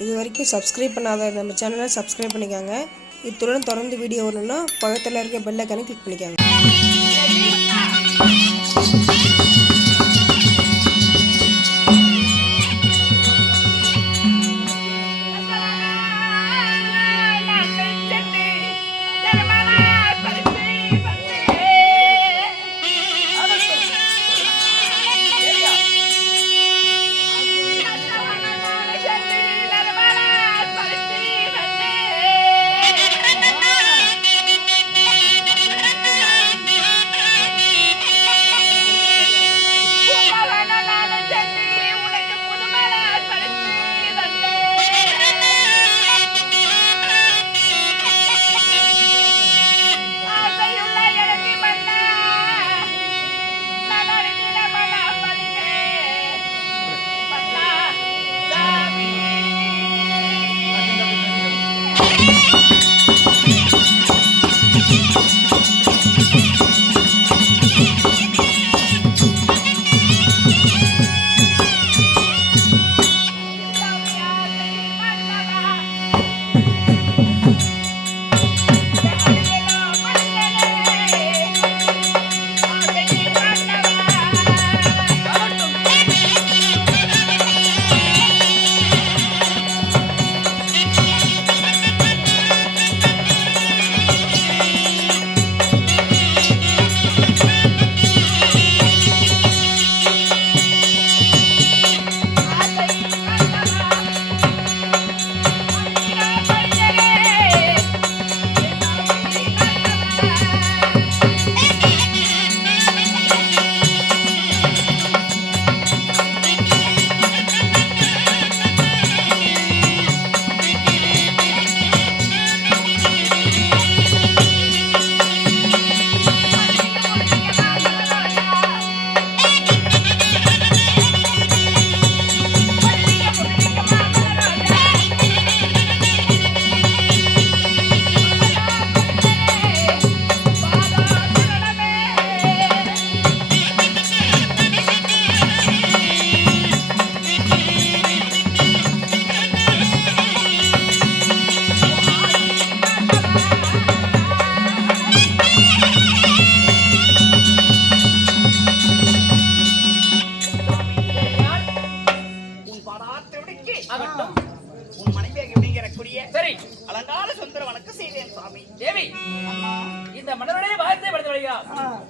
இது வரைக்கும் சப்ஸ்கிரைப் பண்ணாத நம்ம சேனலை சப்ஸ்கிரைப் பண்ணிக்கோங்க. இத்துடன் தொடர்ந்து வீடியோ வரணும்னா பக்கத்தில் இருக்க பெல் ஐகானை கிளிக் பண்ணிக்கோங்க.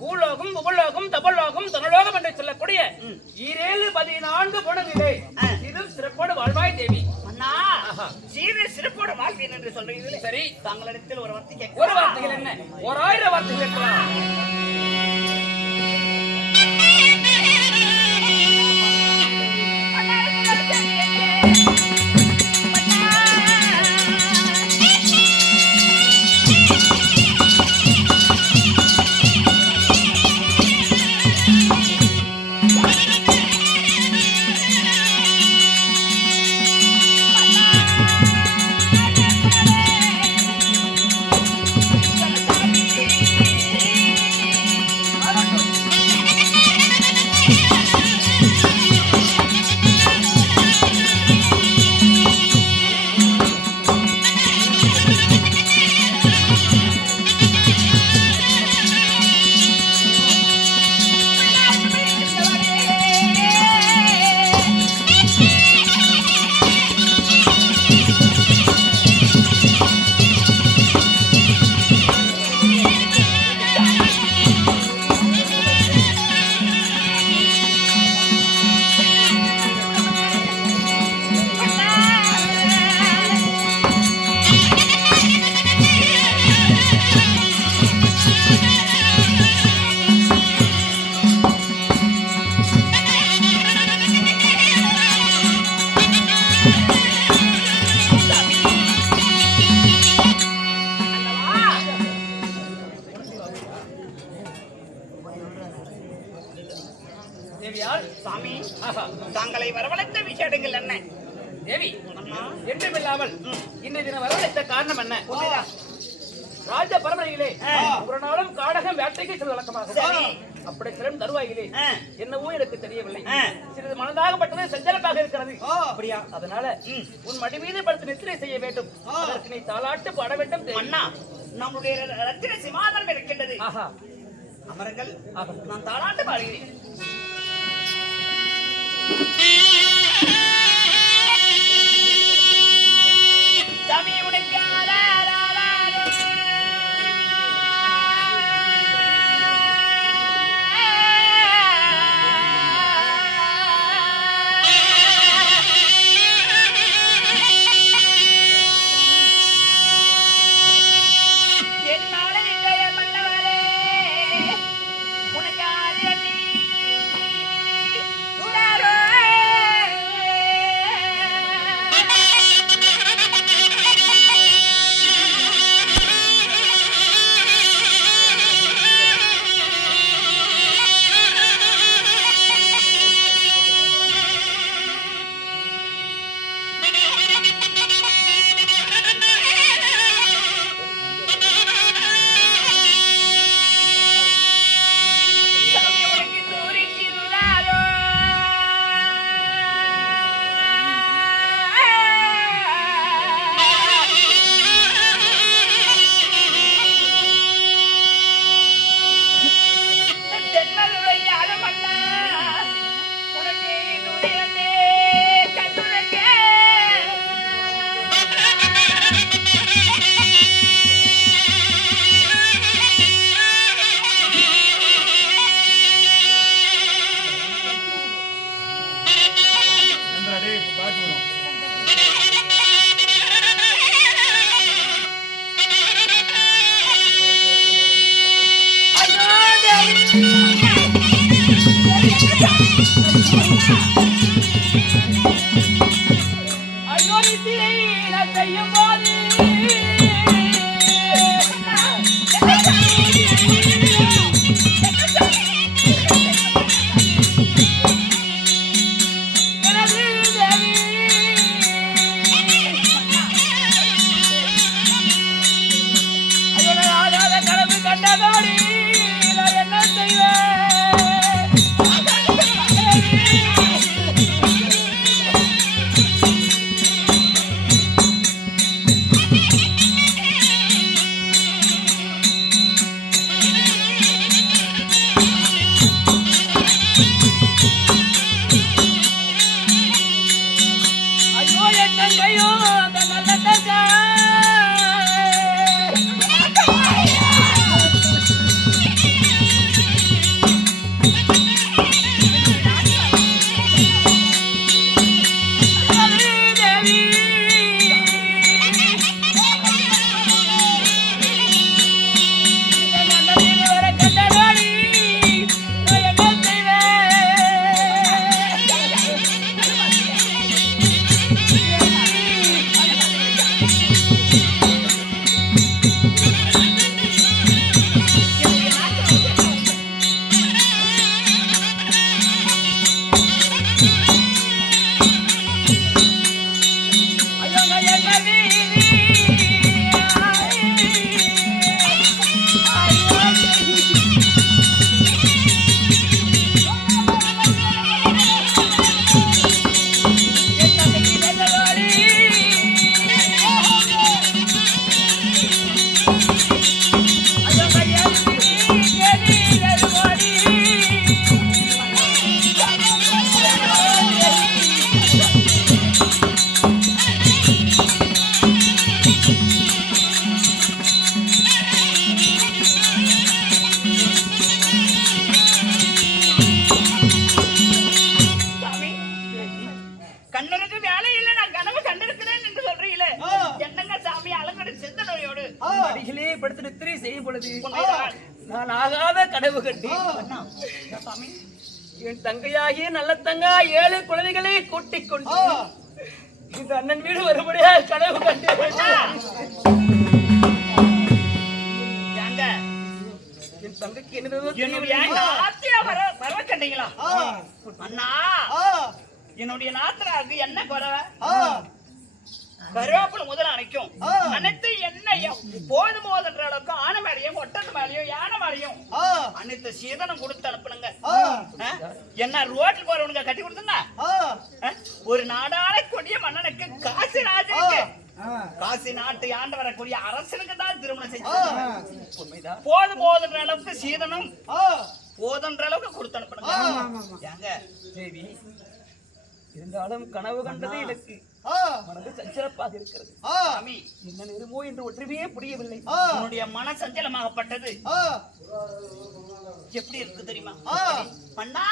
பூலோகம் புகழோகம் தபலோகம் தனலோகம் என்று சொல்லக்கூடிய 14 குணங்களே இது சிறப்போடு வாழ்வாய் தேவி. அண்ணா சீர சிறப்போடு வாழ்வேன் என்று சொல்றீங்களே, சரி தாங்களிடத்தில் ஒரு வார்த்தை கேட்க. ஒரு வார்த்தைகள் என்ன, 1000 வார்த்தைகள் இருக்கலாம். சாமி, தாங்களை வரவழைத்த விஷயங்கள் என்ன தேவி? என்றுமில்லாமல் இன்றைய தினம் வரவழைத்த காரணம் என்ன? ராஜ பரம்பரையிலே ஒரு நாளும் காடகம் வேட்டைக்கு செல்ல வழக்கமாக. அப்படி சிலம் தருவாயிலே என்னவோ எனக்கு தெரியவில்லை. சிறிது மனதாகப்பட்டது சஞ்சலமாக இருக்கிறது. அப்படியா? அதனால உன் மடி மீது படுத்து நித்திரை செய்ய வேண்டும். அதற்கு நீ தாலாட்டு பாட வேண்டும். அண்ணா, நம்முடைய ரத்தின சிமாதனம் இருக்கின்றது. ஆஹா, அமரங்கள், நான் தாலாட்டு பாடுகிறேன். சாமி உனக்கு ஐயோ நித்திரை நான் செய்யும் போது எனது தேவி ஐயோ நான் ஆகாத கனவு கண்டதோடி நான் என்ன செய்வேன்? ஐயோ என் தங்கையோ அந்த நல்ல தங்கை தேவி வர கண்டடாடி நான் என்ன செய்வேன்? ஐயோ நான் என்ன வீதி என் தந்தைக்கு நல்லவாடி ஐயோ கையா கேதி நல்லவாடி சாமி, கண்ணனுக்கு வேலை இல்லை, நான் கனவு கண்டிருக்கிறேன் என்று சொல்றீங்களே, என்னங்க சாமி அலங்கடி சிந்தனையோடு அடிகளே படுத்து நித்திரை செய்யும் பொழுது உண்மைதான். நான் ஆகாத கனவு கட்டி அண்ணா, சாமி என் தங்கையாகிய நல்ல தங்கா 7 குழந்தைகளை கூட்டிக் கொண்டு இந்த அண்ணன் வீடு வரும்படியா கனவு கண்டேன். ஏங்க, என் தங்கைக்கு என்னதோ என்னுடைய நாத்தியா வர கண்டீங்களா? அண்ணா, என்னுடைய நாத்தனாருக்கு என்ன குறவை? கருவேப்பிலை முதல்ல அணைக்கும், அனைத்து என்ன போதும் போதுன்ற அளவுக்கு ஆனை மேலையும் ஒட்டத்து மேலையும் யானை மேலையும் அனைத்து சீதனம் கொடுத்து அனுப்புனுங்க. என்ன ரோட்ல போறவனுங்க கட்டி கொடுத்துங்க. ஒரு நாடான கொடிய மன்னனுக்கு காசி ராஜனுக்கு காசி நாட்டு ஆண்டு வரக்கூடிய அரசனுக்கு தான் திருமணம் செஞ்சு போதும் போதுன்ற அளவுக்கு சீதனம் போதுன்ற அளவுக்கு கொடுத்து அனுப்புனுங்க. ஏங்க தேவி இருந்தாலும் கனவு கண்டது எனக்கு மனது சஞ்சலப்பாக இருக்கிறது. சாமி என்ன நிறுமோ என்று ஒற்றுமையே புரியவில்லை. உன்னுடைய மன சஞ்சலமாகப்பட்டது எப்படி இருக்கு தெரியுமா? பண்ணா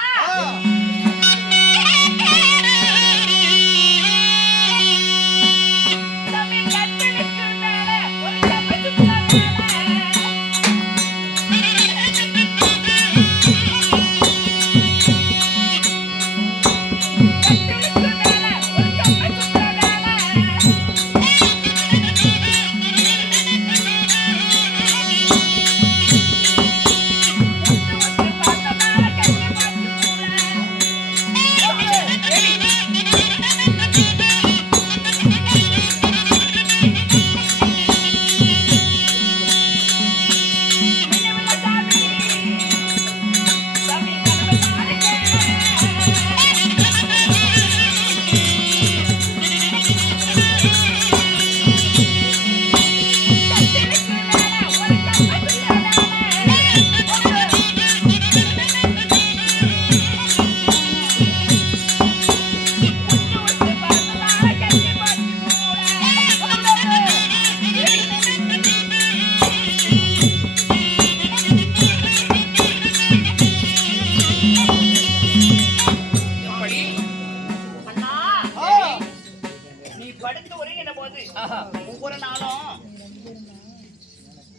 ஒவ்வொரு நாளும்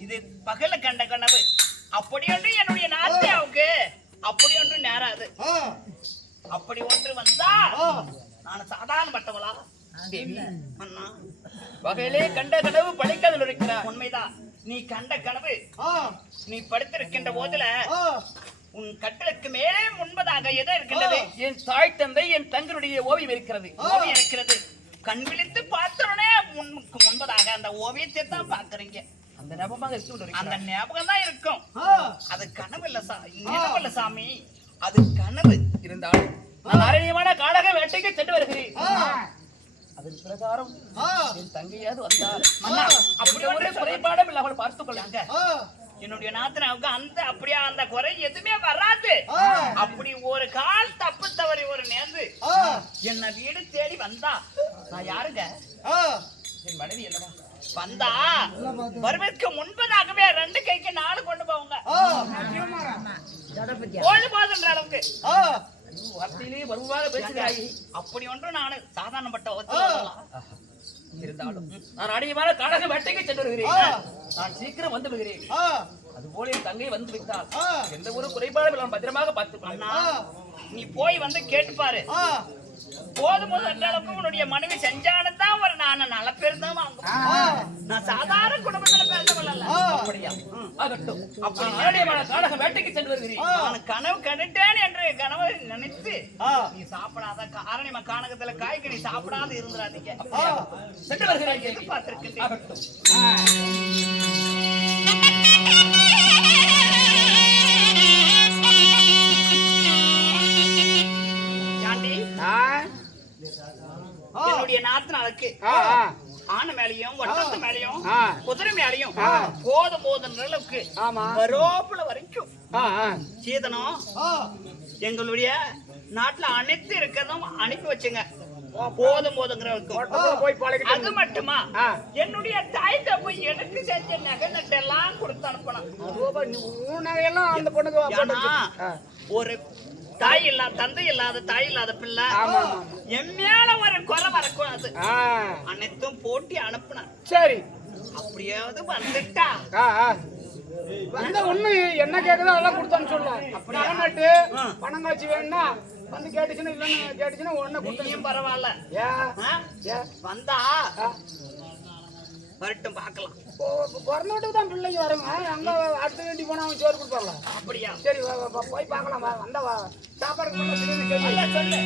இது பகல கண்ட கனவு அப்படி ஒன்று என்னுடைய நாத்தியாவுக்கு அப்படி ஒன்று நேராது. அப்படி ஒன்று வந்தா நான் சாதாரணப்பட்டவளா? அண்ணா பகையிலே கண்ட கனவு பழிக்காதல் இருக்கிறார். உண்மைதான். நீ கண்ட கனவு நீ படுத்திருக்கின்ற போதுல உன் கட்டளுக்கு மேலே முன்பதாக எது இருக்கின்றது? என் தாய் தந்தை என் தங்களுடைய ஓவியம் இருக்கிறது. ஓவியம் இருக்கிறது. கண் விழித்து பார்த்தோடனே உனக்கு முன்பதாக அந்த ஓவியத்தை தான் பாக்குறீங்க. அந்த ஞாபகமாக அந்த ஞாபகம் தான் இருக்கும். அது கனவு இல்ல சாமி, அது கனவு. இருந்தாலும் நான் அரண்யமான காடக வேட்டைக்கு சென்று வருகிறேன். அதன் பிரகாரம் என் தங்கையாவது வந்தார். அப்படி ஒரு குறைபாடும் இல்லை, அவள் பார்த்துக் கொள்ளாங்க. என்னுடைய நாத்தனாவுக்கு அந்த அப்படியே அந்த குறை எதுவுமே வராது. அப்படி ஒரு கால் தப்பு தவறி ஒரு நேர்ந்து என்ன வீடு தேடி வந்தா நான் யாருங்க? என் மனைவி அல்லவா? வந்தா வருவதற்கு முன்பதாகவே 2 கைக்கு 4 கொண்டு போவாங்க. போதுன்ற அளவுக்கு வார்த்தையிலே வருவாக பேசுகிறாய். அப்படி ஒன்று நான் சாதாரணப்பட்ட இருந்தாலும் நான் அடியமான காடக வேட்டைக்கு சென்று வருகிறேன். நான் சீக்கிரம் வந்து விடுகிறேன். அதுபோல என் தங்கை வந்து விட்டால் எந்த ஒரு குறைபாடும் நான் பத்திரமாக பார்த்துக்கொள்ளேன். நீ போய் வந்து கேட்டுப்பாரு. போதும் போது அந்த அளவுக்கு உன்னுடைய மனைவி செஞ்சானதான் ஒரு நான் நல்ல பேர் தான் வாங்குவேன். நான் சாதாரண குடும்பத்துல பிறந்தவள். அப்படியா? ஆகட்டும். அப்படி அடியமான காடக வேட்டைக்கு சென்று வருகிறேன். நான் கனவு கண்டுட்டேன் என்று கனவை நினைத்து நீ சாப்பிடாத காரணிமா கானகத்துல காய்கறி சாப்பிடாத இருந்துடாதீங்க. சென்று வருகிறேன். எதிர்பார்த்திருக்கேன். ஆகட்டும். என்னுடைய நாத்தனாருக்கு ஆனை மேலையும் ஒட்டத்து மேலையும் குதிரை மேலையும் போதும் அளவுக்கு வரோப்புல வரைக்கும் சீதனம் எங்களுடைய நாட்டுல அனைத்து இருக்கிறதும் அனுப்பி வச்சுங்க. போதுங்கிறவருக்கும் அது மட்டுமா என்னுடைய தாய் தப்பு எனக்கு செஞ்ச நகை நட்டெல்லாம் கொடுத்து அனுப்பணும். ஒரு தாய் இல்லாத தந்தை இல்லாத தாய் இல்லாத பிள்ளை என் மேல ஒரு குறை வரக்கூடாது. அனைத்தும் போட்டி அனுப்புன. சரி அப்படியாவது வந்துட்டா வந்த ஒண்ணு என்ன கேக்குதோ அதெல்லாம் கொடுத்தான்னு சொல்லலாம். நகை பணம் காட்சி வேணும்னா வந்து கேட்டுச்சுன்னா இல்லன்னு கேட்டுச்சுன்னா ஒண்ணு கொடுத்தையும் பரவாயில்ல. வந்தா வரட்டும் பாக்கலாம். பிறந்த வீட்டுக்கு தான் பிள்ளைங்க வருங்க. அங்க அடுத்த வேண்டி போனா அவங்க சோறு கொடுப்பாங்களா? அப்படியா? சரி போய் பார்க்கலாம். வந்தா சாப்பாடு சொல்லு.